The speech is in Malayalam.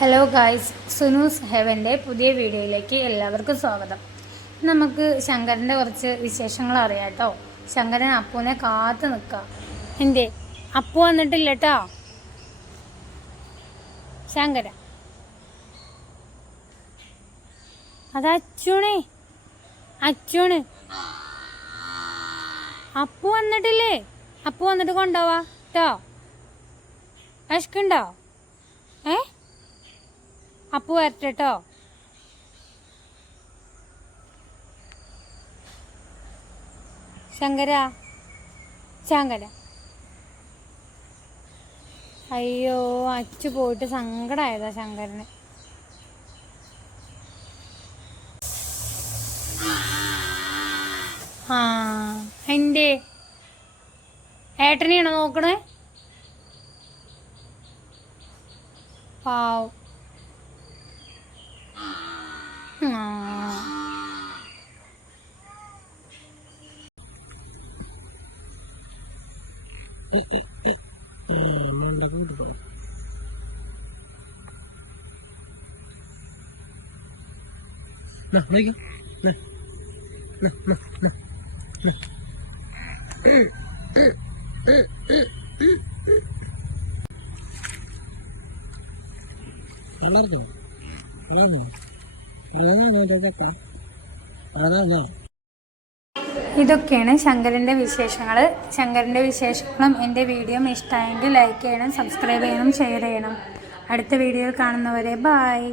ഹലോ ഗായ്സ്, സുനൂസ് ഹെവൻ്റെ പുതിയ വീഡിയോയിലേക്ക് എല്ലാവർക്കും സ്വാഗതം. നമുക്ക് ശങ്കരൻ്റെ കുറച്ച് വിശേഷങ്ങൾ അറിയാം കേട്ടോ. ശങ്കരൻ അപ്പൂനെ കാത്തു നിൽക്കുക. എൻ്റെ അപ്പു വന്നിട്ടില്ല കേട്ടോ. ശങ്കര അത് അച്ചൂണ് അപ്പു വന്നിട്ടില്ലേ? അപ്പു വന്നിട്ട് കൊണ്ടുപോവാ കേട്ടോ. വിശക്കുണ്ടോ? അപ്പു വരട്ടെ കേട്ടോ. ശങ്കര അയ്യോ, അച്ചു പോയിട്ട് സങ്കടമായതാ ശങ്കരന്. ആ, എൻ്റെ ഏട്ടനെയാണോ നോക്കണേ? പാവം. ഇതൊക്കെയാണ് ശങ്കരൻ്റെ വിശേഷങ്ങൾ. ശങ്കരൻ്റെ വിശേഷങ്ങളും എൻ്റെ വീഡിയോയും ഇഷ്ടമായെങ്കിൽ ലൈക്ക് ചെയ്യണം, സബ്സ്ക്രൈബ് ചെയ്യണം, ഷെയർ ചെയ്യണം. അടുത്ത വീഡിയോയിൽ കാണുന്നവരെ ബായ്.